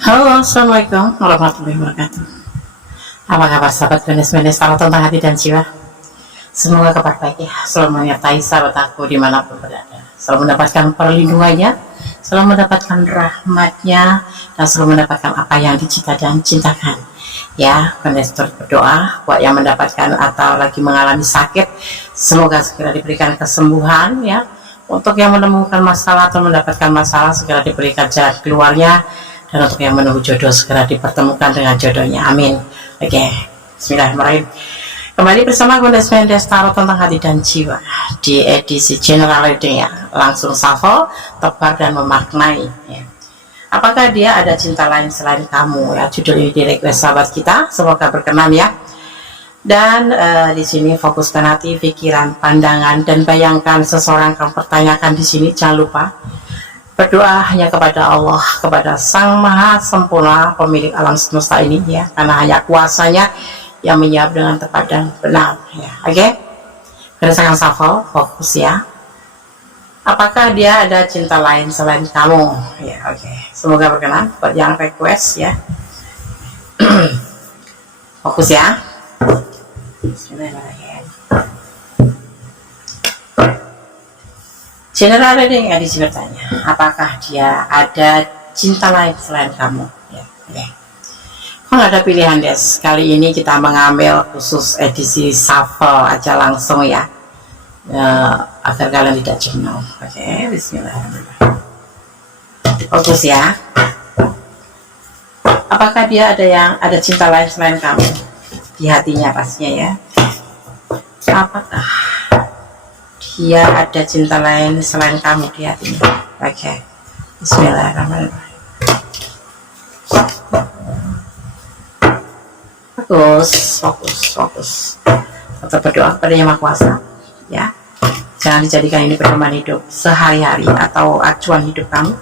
Halo, Assalamualaikum warahmatullahi wabarakatuh. Apa kabar sahabat Benes-Benes Tarot tentang hati dan jiwa? Semoga kabar baik ya, selalu menyertai sahabat aku dimanapun berada. Selalu mendapatkan perlindungannya, selalu mendapatkan rahmatnya, dan selalu mendapatkan apa yang dicita dan cintakan. Ya, Benes berdoa buat yang mendapatkan atau lagi mengalami sakit, semoga segera diberikan kesembuhan ya. Untuk yang menemukan masalah atau mendapatkan masalah, segera diberikan jalan keluarnya. Dan untuk yang menunggu jodoh, segera dipertemukan dengan jodohnya. Amin. Oke, bismillahirrahmanirrahim. Kembali bersama Benes-Benes Tarot tentang hati dan jiwa di edisi general reading ya. Langsung shuffle, tebar dan memaknai ya. Apakah dia ada cinta lain selain kamu ya? Judul ini di request sahabat kita, semoga berkenan ya. Dan di sini fokuskan hati, pikiran, pandangan, dan bayangkan seseorang yang pertanyakan di sini. Jangan lupa berdoa hanya kepada Allah, kepada Sang Maha Sempurna, pemilik alam semesta ini ya, karena hanya kuasanya yang menjawab dengan tepat dan benar ya. Oke, berdasarkan shuffle, fokus ya. Apakah dia ada cinta lain selain kamu ya? Oke, semoga berkenan buat yang request ya. Fokus ya. Bismillahirrahmanirrahim. General reading ya, bertanya, apakah dia ada cinta lain selain kamu? Ya, ya. Kok nggak ada pilihan des? Kali ini kita mengambil khusus edisi shuffle aja langsung ya, agar kalian tidak jenuh. Oke, bismillahirrahmanirrahim. Fokus ya. Apakah dia ada cinta lain selain kamu? Di hatinya pastinya ya. Apakah dia ada cinta lain selain kamu di hatinya? Oke, bismillahirrahmanirrahim. Fokus. Tetap berdoa kepada Yang Maha Kuasa ya. Jangan dijadikan ini pedoman hidup sehari-hari atau acuan hidup kamu,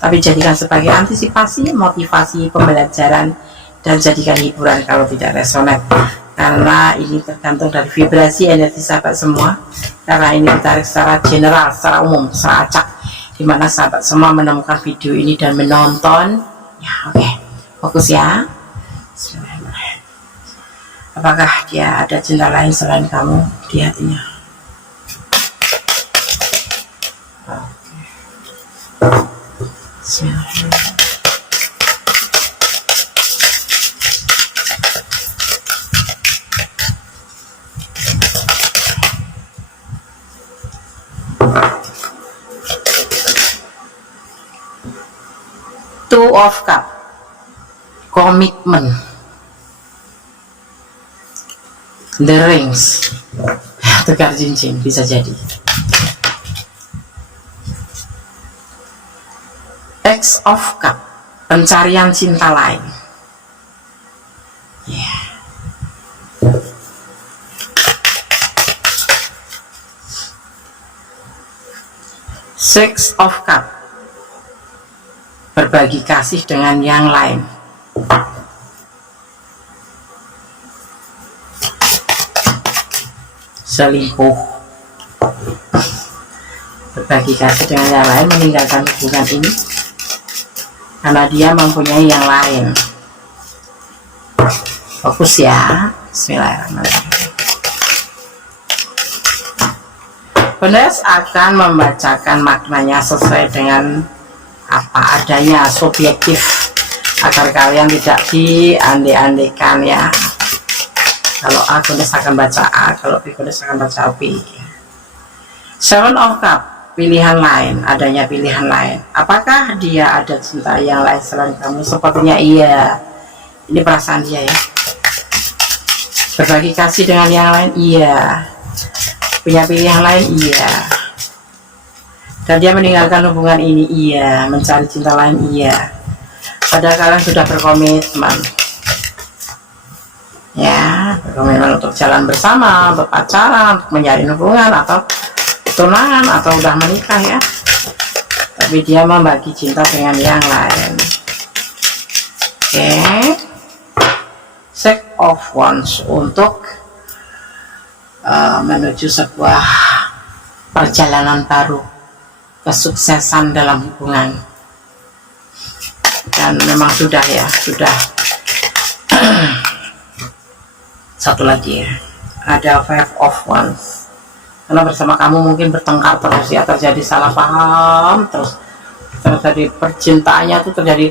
tapi jadikan sebagai antisipasi, motivasi, pembelajaran, dan jadikan hiburan kalau tidak resonan. Karena ini tergantung dari vibrasi energi sahabat semua, karena ini ditarik secara general, secara umum, secara acak, dimana sahabat semua menemukan video ini dan menonton ya. Oke, fokus ya. Apakah dia ada cinta lain selain kamu di hatinya? Bismillahirrahmanirrahim. Two of Cups, komitmen. The Rings, tukar cincin bisa jadi. X of Cups, pencarian cinta lain. Yeah. Six of Cups, berbagi kasih dengan yang lain. Selingkuh, berbagi kasih dengan yang lain, meninggalkan hubungan ini karena dia mempunyai yang lain. Fokus ya. Bismillahirrahmanirrahim. Benes akan membacakan maknanya sesuai dengan apa adanya, subjektif, agar kalian tidak diande-andekan ya. Kalau A, Benes akan baca A, kalau B, Benes akan baca B. Seven of Cups, pilihan lain, adanya pilihan lain. Apakah dia ada cinta yang lain selain kamu? Sepertinya iya. Ini perasaan dia ya. Berbagi kasih dengan yang lain, iya. Punya pilihan lain, iya. Dan dia meninggalkan hubungan ini, iya. Mencari cinta lain, iya. Padahal kalian sudah berkomitmen ya, berkomitmen untuk jalan bersama, berpacaran, untuk menjalin hubungan atau tunangan atau udah menikah ya. Tapi dia membagi cinta dengan yang lain. Oke. Six of Wands, untuk menuju sebuah perjalanan baru, kesuksesan dalam hubungan. dan memang sudah ya, sudah. Satu lagi ya, ada Five of Wands, karena bersama kamu mungkin bertengkar terus ya, terjadi salah paham terus, terjadi percintaannya tuh terjadi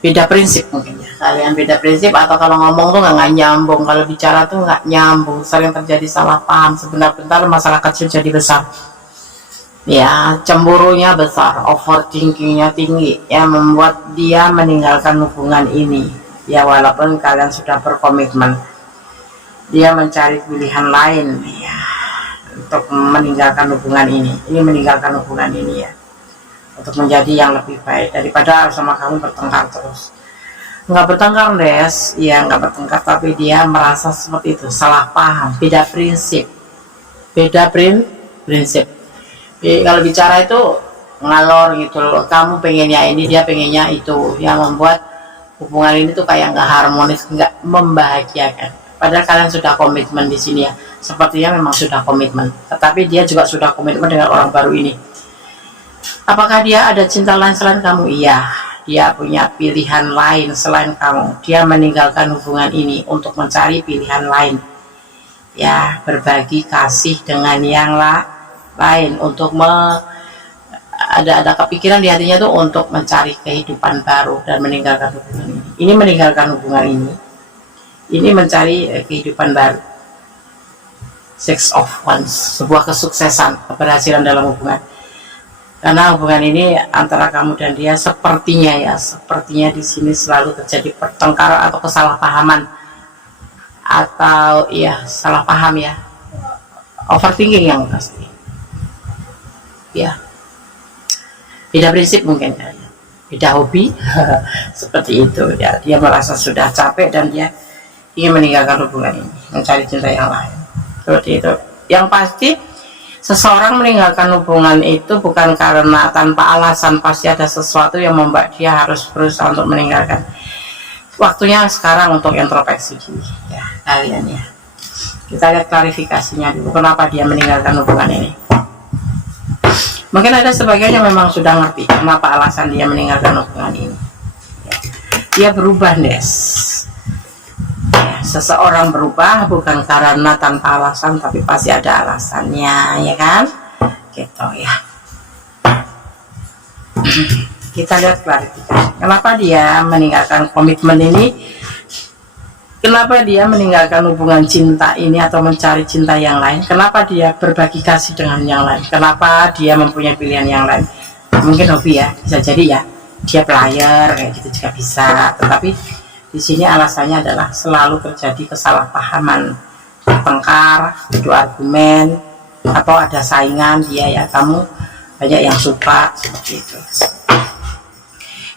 beda prinsip mungkin ya, kalian beda prinsip, atau kalau ngomong tuh nggak nyambung, kalau bicara tuh nggak nyambung, sering terjadi salah paham, sebentar-bentar masalah kecil jadi besar ya, cemburunya besar, overthinkingnya tinggi ya, membuat dia meninggalkan hubungan ini ya, walaupun kalian sudah berkomitmen, dia mencari pilihan lain ya untuk meninggalkan hubungan ini meninggalkan hubungan ini ya, untuk menjadi yang lebih baik daripada sama kamu bertengkar terus. Nggak bertengkar Des ya, nggak bertengkar, tapi dia merasa seperti itu, salah paham, beda prinsip, prinsip. Jadi, kalau bicara itu ngalor gitu loh, kamu pengennya ini, dia pengennya itu, yang membuat hubungan ini tuh kayak nggak harmonis, nggak membahagiakan. Padahal kalian sudah komitmen di sini ya, sepertinya memang sudah komitmen, tetapi dia juga sudah komitmen dengan orang baru ini. Apakah dia ada cinta lain selain kamu? Iya, dia punya pilihan lain selain kamu. Dia meninggalkan hubungan ini untuk mencari pilihan lain. Ya, berbagi kasih dengan yang lain, untuk ada kepikiran di hatinya tuh untuk mencari kehidupan baru dan meninggalkan hubungan ini. Ini meninggalkan hubungan ini. Ini mencari kehidupan baru. Six of Wands, sebuah kesuksesan, keberhasilan dalam hubungan. Karena hubungan ini antara kamu dan dia sepertinya di sini selalu terjadi pertengkaran atau kesalahpahaman, atau ya salah paham ya, overthinking yang pasti ya, beda prinsip mungkin ya, beda hobi seperti itu ya, dia merasa sudah capek dan dia ingin meninggalkan hubungan ini, mencari cinta yang lain seperti itu. Yang pasti seseorang meninggalkan hubungan itu bukan karena tanpa alasan, pasti ada sesuatu yang membuat dia harus berusaha untuk meninggalkan. Waktunya sekarang untuk introspeksi ya kalian ya. Kita lihat klarifikasinya dulu, kenapa dia meninggalkan hubungan ini. Mungkin ada sebagian yang memang sudah ngerti kenapa alasan dia meninggalkan hubungan ini ya. Dia berubah Des ya, seseorang berubah bukan karena tanpa alasan, tapi pasti ada alasannya ya kan, gitu ya. Kita lihat klarifikasi kenapa dia meninggalkan komitmen ini, kenapa dia meninggalkan hubungan cinta ini atau mencari cinta yang lain, kenapa dia berbagi kasih dengan yang lain, kenapa dia mempunyai pilihan yang lain. Mungkin hobi ya, bisa jadi ya, dia player kayak gitu juga bisa, tetapi di sini alasannya adalah selalu terjadi kesalahpahaman, bertengkar, adu argumen, atau ada saingan dia ya, kamu banyak yang suka seperti itu.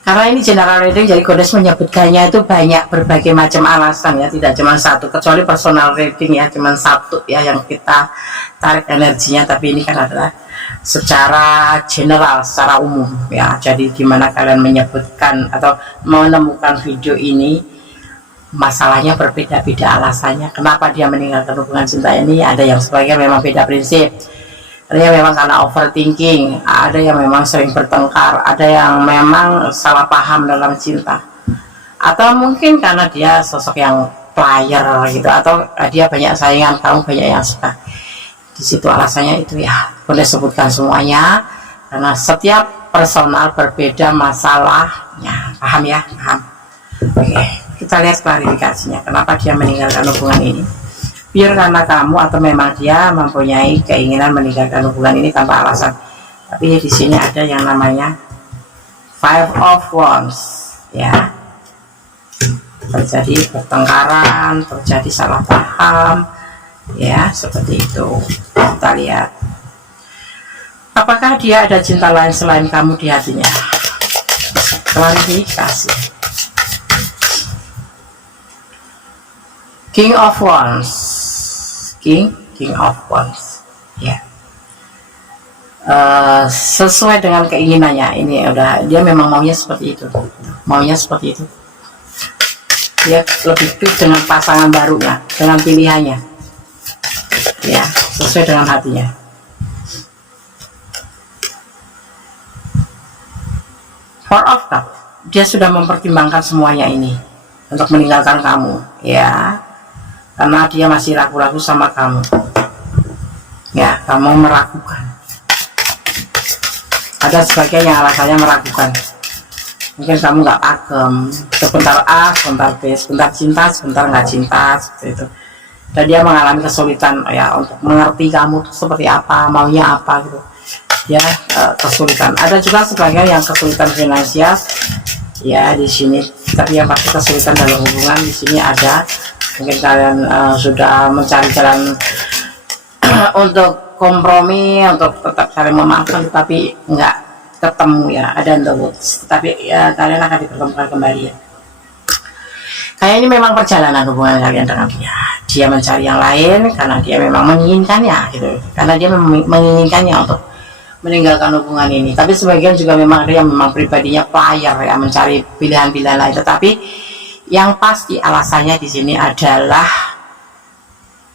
Karena ini general reading, jadi Goddess menyebutkannya itu banyak berbagai macam alasan ya, tidak cuma satu, kecuali personal reading ya, cuma satu ya yang kita tarik energinya, tapi ini kan adalah secara general, secara umum ya. Jadi gimana kalian menyebutkan atau menemukan video ini, masalahnya berbeda-beda alasannya kenapa dia meninggalkan hubungan cinta ini. Ada yang sebagian memang beda prinsip, ada yang memang karena overthinking, ada yang memang sering bertengkar, ada yang memang salah paham dalam cinta, atau mungkin karena dia sosok yang player gitu, atau dia banyak saingan, kamu banyak yang suka. Di situ alasannya itu ya, boleh sebutkan semuanya karena setiap personal berbeda masalahnya. Paham ya? Paham. Oke, kita lihat klarifikasinya kenapa dia meninggalkan hubungan ini. Biar karena kamu atau memang dia mempunyai keinginan meninggalkan hubungan ini tanpa alasan. Tapi di sini ada yang namanya Five of Wands ya. Terjadi pertengkaran, terjadi salah paham ya, seperti itu. Kita lihat apakah dia ada cinta lain selain kamu di hatinya. Klarifikasi. King of Wands, King of Wands ya. Sesuai dengan keinginannya, ini udah, dia memang maunya seperti itu, dia lebih klik dengan pasangan barunya, dengan pilihannya ya, sesuai dengan hatinya. Four of Cups, dia sudah mempertimbangkan semuanya ini untuk meninggalkan kamu, ya, karena dia masih ragu-ragu sama kamu, ya. Kamu meragukan, ada sebagian yang alasannya meragukan, mungkin kamu nggak pakem, sebentar A, sebentar B, sebentar cinta, sebentar nggak cinta, seperti itu. Dan dia mengalami kesulitan ya untuk mengerti kamu seperti apa, maunya apa gitu, ya. Kesulitan. Ada juga sebagian yang kesulitan finansial, ya, di sini. Tapi yang pasti kesulitan dalam hubungan di sini ada. Mungkin kalian sudah mencari jalan untuk kompromi, untuk tetap saling memaafkan, tapi nggak ketemu, ya. Ada in the woods, tapi ya kalian akan dipertemukan kembali, ya. Kayak ini memang perjalanan hubungan kalian dengan dia. Dia mencari yang lain karena dia memang menginginkannya, gitu. Karena dia menginginkannya untuk meninggalkan hubungan ini. Tapi sebagian juga memang ada yang memang pribadinya player, ya, mencari pilihan-pilihan lain. Tetapi yang pasti alasannya di sini adalah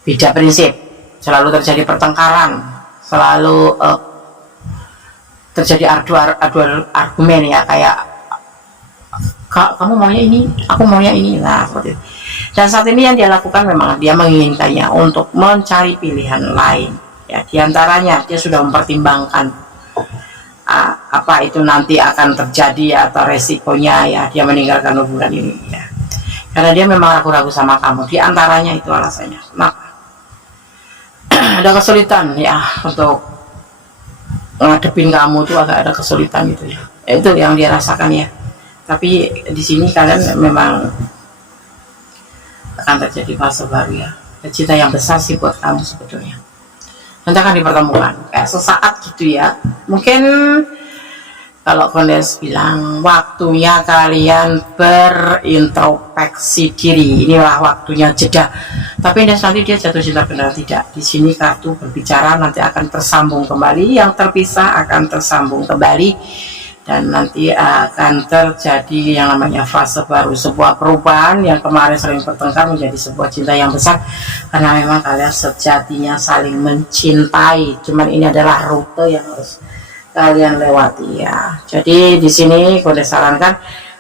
beda prinsip. Selalu terjadi pertengkaran, selalu terjadi adu argumen, ya, kayak kamu maunya ini, aku maunya ini, nah seperti itu. Dan saat ini yang dia lakukan memang dia menginginkannya untuk mencari pilihan lain, ya. Diantaranya dia sudah mempertimbangkan apa itu nanti akan terjadi atau resikonya, ya, dia meninggalkan hubungan ini, ya. Karena dia memang ragu-ragu sama kamu. Diantaranya itu alasannya. Nah, ada kesulitan, ya, untuk ngadepin kamu tuh agak ada kesulitan gitu, ya. Itu yang dia rasakan, ya. Tapi di sini kalian memang akan terjadi fase baru, ya. Cinta yang besar sih buat kamu sebetulnya. Nanti akan dipertemukan kayak sesaat gitu, ya. Mungkin kalau Kondes bilang waktunya kalian berintrospeksi diri, inilah waktunya jeda. Tapi nanti dia jatuh cinta benar tidak. Di sini kartu berbicara nanti akan tersambung kembali, yang terpisah akan tersambung kembali. Dan nanti akan terjadi yang namanya fase baru, sebuah perubahan yang kemarin sering bertengkar menjadi sebuah cinta yang besar, karena memang kalian sejatinya saling mencintai. Cuman ini adalah rute yang harus kalian lewati, ya. Jadi di sini Konde sarankan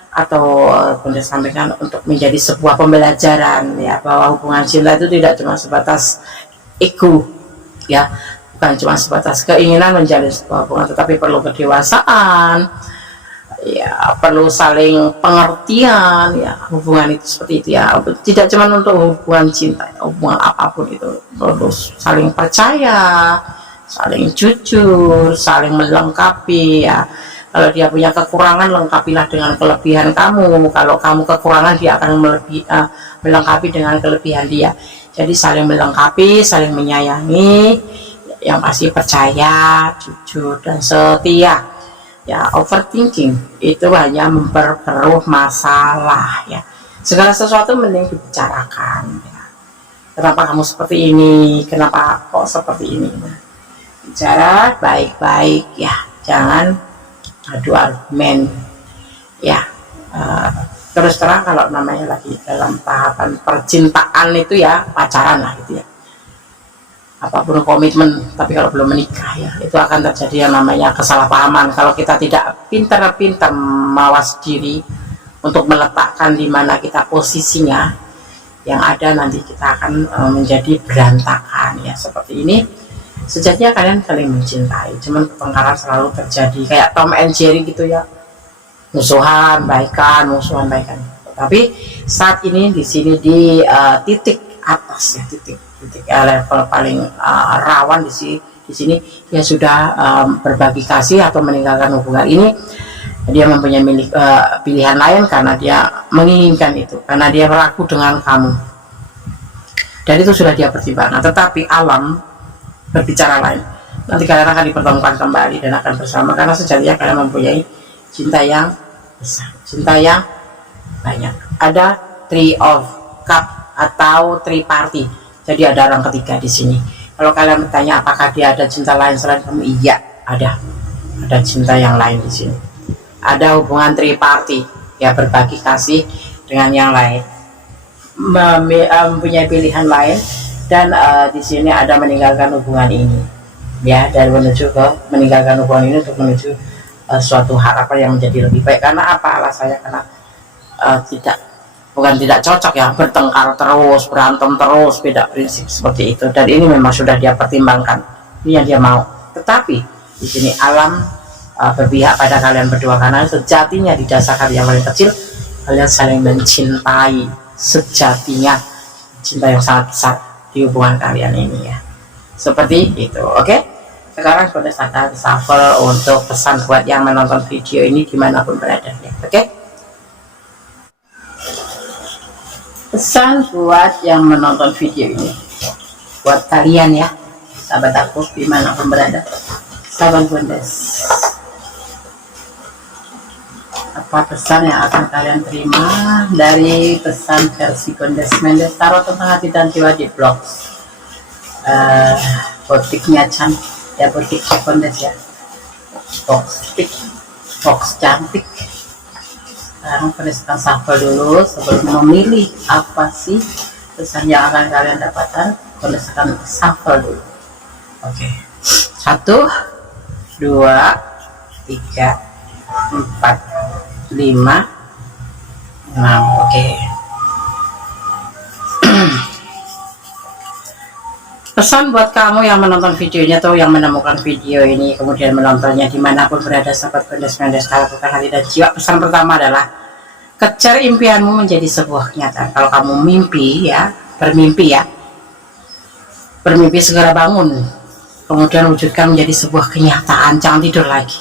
atau Konde sampaikan untuk menjadi sebuah pembelajaran, ya, bahwa hubungan cinta itu tidak cuma sebatas ego, ya. Bukan cuma sebatas keinginan menjalin sebuah hubungan, tetapi perlu kedewasaan, ya, perlu saling pengertian, ya. Hubungan itu seperti itu, ya. Tidak cuma untuk hubungan cinta, hubungan apapun itu perlu saling percaya, saling jujur, saling melengkapi, ya. Kalau dia punya kekurangan, lengkapilah dengan kelebihan kamu. Kalau kamu kekurangan, dia akan melengkapi dengan kelebihan dia. Jadi saling melengkapi, saling menyayangi, yang pasti percaya, jujur, dan setia, ya. Overthinking itu hanya memperkeruh masalah, ya. Segala sesuatu mending dibicarakan, ya. Kenapa kamu seperti ini, kenapa kok seperti ini, nah, bicara baik-baik, ya, jangan adu argumen, ya. Terus terang kalau namanya lagi dalam tahapan percintaan itu, ya, pacaran lah gitu, ya, apapun komitmen. Tapi kalau belum menikah, ya, itu akan terjadi yang namanya kesalahpahaman kalau kita tidak pintar-pintar mawas diri untuk meletakkan di mana kita posisinya. Yang ada nanti kita akan menjadi berantakan, ya, seperti ini. Sejatinya kalian saling mencintai, cuman pertengkaran selalu terjadi kayak Tom and Jerry gitu, ya, musuhan baikan, musuhan baikan. Tapi saat ini di sini di titik atas, ya, titik level paling rawan di sini dia sudah berbagi kasih atau meninggalkan hubungan ini. Dia mempunyai pilihan lain karena dia menginginkan itu, karena dia ragu dengan kamu, dan itu sudah dia pertimbangkan. Tetapi alam berbicara lain. Nanti kalian akan dipertemukan kembali dan akan bersama, karena sejatinya kalian mempunyai cinta yang besar, cinta yang banyak. Ada Three of Cup atau Three Party. Jadi ada orang ketiga di sini. Kalau kalian bertanya apakah dia ada cinta lain selain kamu, iya, ada cinta yang lain di sini. Ada hubungan triparty, ya, berbagi kasih dengan yang lain, mempunyai pilihan lain, dan di sini ada meninggalkan hubungan ini, ya, dan menuju ke meninggalkan hubungan ini untuk menuju suatu harapan yang menjadi lebih baik. Karena apa alasannya? Karena bukan tidak cocok ya, bertengkar terus, berantem terus, beda prinsip seperti itu. Dan ini memang sudah dia pertimbangkan, ini yang dia mau. Tetapi di sini alam berpihak pada kalian berdua, karena sejatinya di dasar kalian yang paling kecil, kalian saling mencintai sejatinya, cinta yang sangat besar di hubungan kalian ini ya. Seperti itu, oke? Sekarang sudah saya shuffle untuk pesan buat yang menonton video ini dimanapun berada ya, oke? Pesan buat yang menonton video ini, buat kalian ya, sahabat aku dimanapun berada, sahabat Gondes. Apa pesan yang akan kalian terima dari pesan versi Gondes Mendes Tarot tentang hati dan jiwa di blog botiknya cantik ya, botik Gondes ya, box cantik. Sekarang peniskan shuffle dulu sebelum memilih apa sih pesan yang akan kalian dapatkan. Peniskan shuffle dulu. Oke, 1 2 3 4 5 6. Oke. Pesan buat kamu yang menonton videonya atau yang menemukan video ini kemudian menontonnya dimanapun berada, sahabat Gondes Mendes Tarot tentang hati dan jiwa. Pesan pertama adalah kejar impianmu menjadi sebuah kenyataan. Kalau kamu mimpi ya, bermimpi segera bangun, kemudian wujudkan menjadi sebuah kenyataan. Jangan tidur lagi.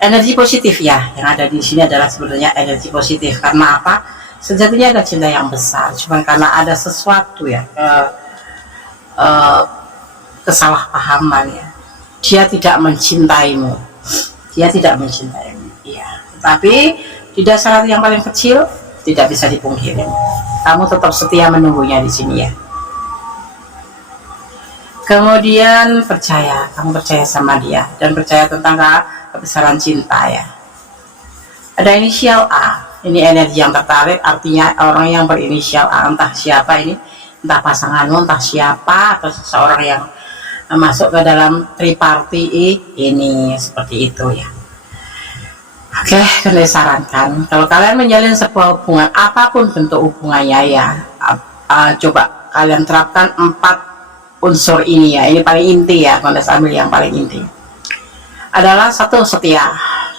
Energi positif ya, yang ada di sini adalah sebenarnya energi positif. Karena apa? Sejatinya ada cinta yang besar, cuma karena ada sesuatu ya, kesalahpahaman ya. Dia tidak mencintaimu, ya. Tetapi di dasar hati yang paling kecil tidak bisa dipungkiri, kamu tetap setia menunggunya di sini ya. Kemudian kamu percaya sama dia dan percaya tentang kebesaran cinta ya. Ada inisial A, ini energi yang tertarik, artinya orang yang berinisial A, entah siapa ini, entah pasanganmu, entah siapa, atau seseorang yang masuk ke dalam triparty ini, seperti itu ya. Oke, saya sarankan kalau kalian menjalin sebuah hubungan, apapun bentuk hubungannya ya, coba kalian terapkan 4 unsur ini ya. Ini paling inti ya, kalau saya ambil yang paling inti adalah 1 setia,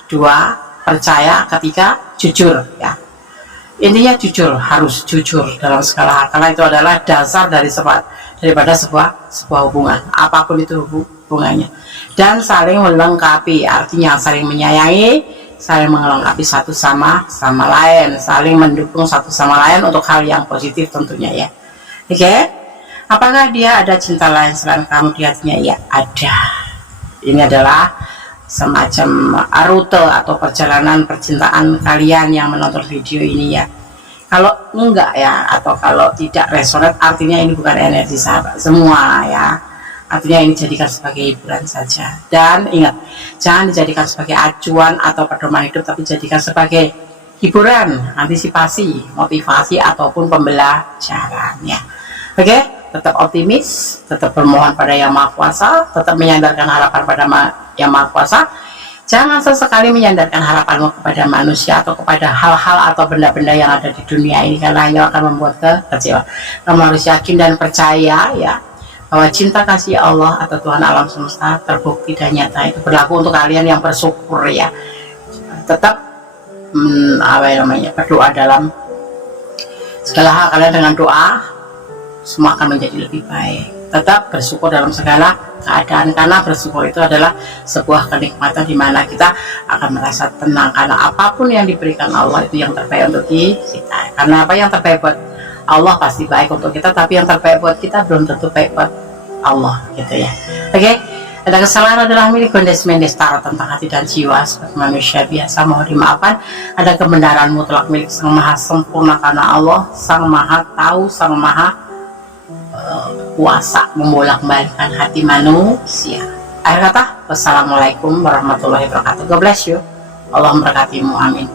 2 percaya, 3 jujur ya. Intinya jujur, harus jujur dalam segala hal, karena itu adalah dasar daripada sebuah hubungan, apapun itu hubungannya. Dan saling melengkapi, artinya saling menyayangi, saling melengkapi satu sama lain, saling mendukung satu sama lain untuk hal yang positif tentunya ya. Oke, apakah dia ada cinta lain selain kamu di hatinya? Ya ada. Ini adalah semacam rute atau perjalanan percintaan kalian yang menonton video ini ya. Kalau enggak ya, atau kalau tidak resonate, artinya ini bukan energi sahabat semua ya. Artinya ini jadikan sebagai hiburan saja. Dan ingat, jangan dijadikan sebagai acuan atau pedoman hidup, tapi jadikan sebagai hiburan, antisipasi, motivasi ataupun pembelajaran ya. Oke, tetap optimis, tetap bermohon pada Yang Maha Kuasa, tetap menyandarkan harapan pada Yang Maha Kuasa. Jangan sesekali menyandarkan harapanmu kepada manusia atau kepada hal-hal atau benda-benda yang ada di dunia ini, karena hanya akan membuat kekecewaan. Kamu harus yakin dan percaya ya, bahwa cinta kasih Allah atau Tuhan alam semesta terbukti dan nyata. Itu berlaku untuk kalian yang bersyukur ya. Tetap berdoa dalam segala hal kalian. Dengan doa semua akan menjadi lebih baik. Tetap bersyukur dalam segala keadaan, karena bersyukur itu adalah sebuah kenikmatan di mana kita akan merasa tenang, karena apapun yang diberikan Allah itu yang terbaik untuk kita. Karena apa yang terbaik buat Allah pasti baik untuk kita, tapi yang terbaik buat kita belum tentu baik buat Allah gitu ya. Oke, ada kesalahan adalah milik Gondes Mendes Tarot tentang hati dan jiwa. Sebagai manusia biasa mohon dimaafkan. Ada kebenaran mutlak milik Sang Maha Sempurna, karena Allah Sang Maha Tahu, Sang Maha Kuasa membolak-balikkan hati manusia. Akhir kata, wassalamualaikum warahmatullahi wabarakatuh. God bless you. Allah memberkatimu, amin.